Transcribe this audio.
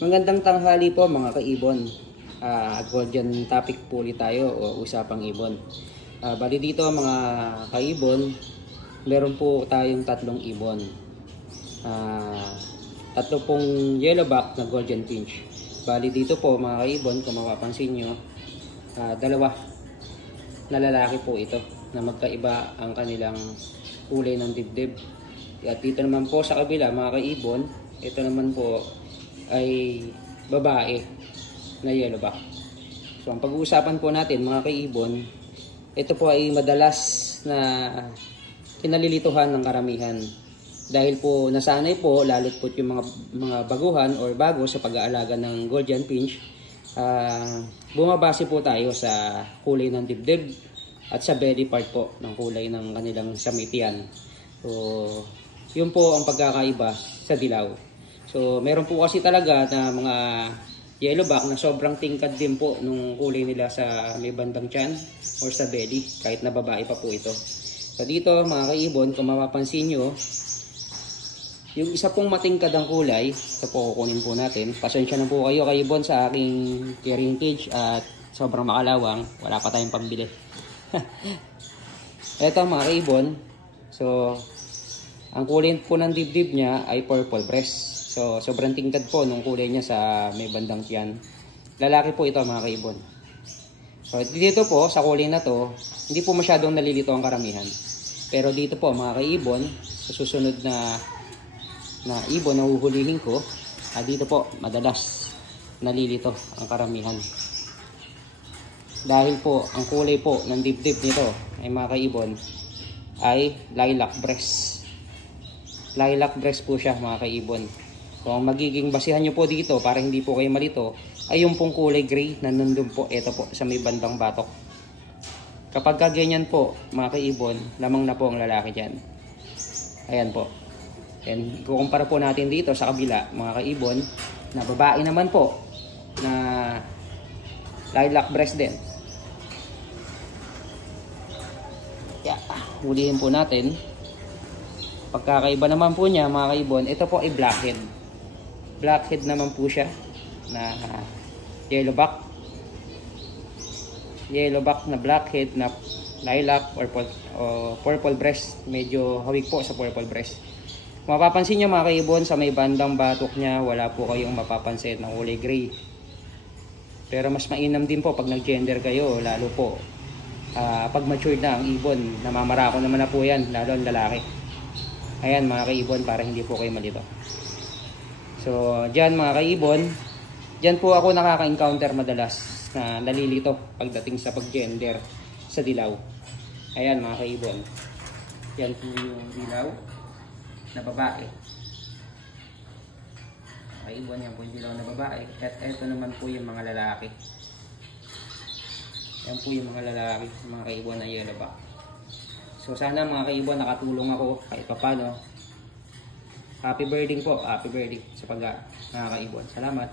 Magandang tanghali po mga kaibon. Golden topic po ulit tayo o usapang ibon. Bali dito mga kaibon, meron po tayong tatlong ibon. Tatlo pong yellowback na golden finch. Bali dito po mga kaibon, kung mapapansin nyo, dalawa na lalaki po ito na magkaiba ang kanilang kulay ng dibdib. At dito naman po sa kabila mga kaibon, ito naman po ay babae na yellowback. So ang pag-uusapan po natin mga kaibon, ito po ay madalas na kinalilituhan ng karamihan. Dahil po nasanay po, lalo't po yung mga baguhan or bago sa pag-aalaga ng golden finch, bumabase po tayo sa kulay ng dibdib at sa belly part po ng kulay ng kanilang samitian. So yun po ang pagkakaiba sa dilaw. So, meron po kasi talaga na mga yellowback na sobrang tingkad din po nung kulay nila sa may bandang tiyan or sa belly, kahit na babae pa po ito. So, dito mga kaibon, kung mapapansin nyo, yung isa pong matingkad ang kulay, ito po kukunin po natin. Pasensya na po kayo kaibon sa aking carrying cage at sobrang makalawang, wala pa tayong pambili. Ito mga kaibon, so, ang kulay po ng dibdib niya ay purple breast. So, sobrang tingkad po nung kulay niya sa may bandang tiyan. Lalaki po ito mga kaibon. So, dito po, sa kulay na to, hindi po masyadong nalilito ang karamihan. Pero dito po mga kaibon, sa susunod na ibon na huhulihin ko, dito po, madalas nalilito ang karamihan. Dahil po, ang kulay po ng dibdib nito ay mga kaibon, ay lilac breast. Lilac breast po siya mga kaibon. So, ang magiging basihan nyo po dito para hindi po kayo malito ay yung pong kulay gray na nandun po, ito po sa may bandang batok. Kapag kaganyan po mga kaibon, lamang na po ang lalaki dyan. Ayan po. And ikukumpara po natin dito sa kabila mga kaibon na babae naman po na lilac breast din. Hulihin po natin. Pagkakaiba naman po niya mga kaibon, ito po ay blackhead. Blackhead naman po siya na yellowback. Yellowback na blackhead na lilac or purple breast. Medyo hawig po sa purple breast. Kung mapapansin nyo mga kaibon, sa may bandang batok niya, wala po kayong mapapansin ng kulay gray. Pero mas mainam din po pag nag-gender kayo, lalo po pag matured na ang ibon. Namamarako naman na po yan, lalo ang lalaki. Ayan mga kaibon, para hindi po kayo malito. So, dyan mga kaibon, dyan po ako nakaka-encounter madalas na nalilito pagdating sa pag-gender sa dilaw. Ayan mga kaibon. Yan po yung dilaw na babae. Kaibon, yan po yung dilaw na babae. At eto naman po yung mga lalaki. Yan po yung mga lalaki, mga kaibon na yellowback. So, sana mga kaibon nakatulong ako kahit papano. Happy birthday po, happy birthday sa mga kaibon. Salamat.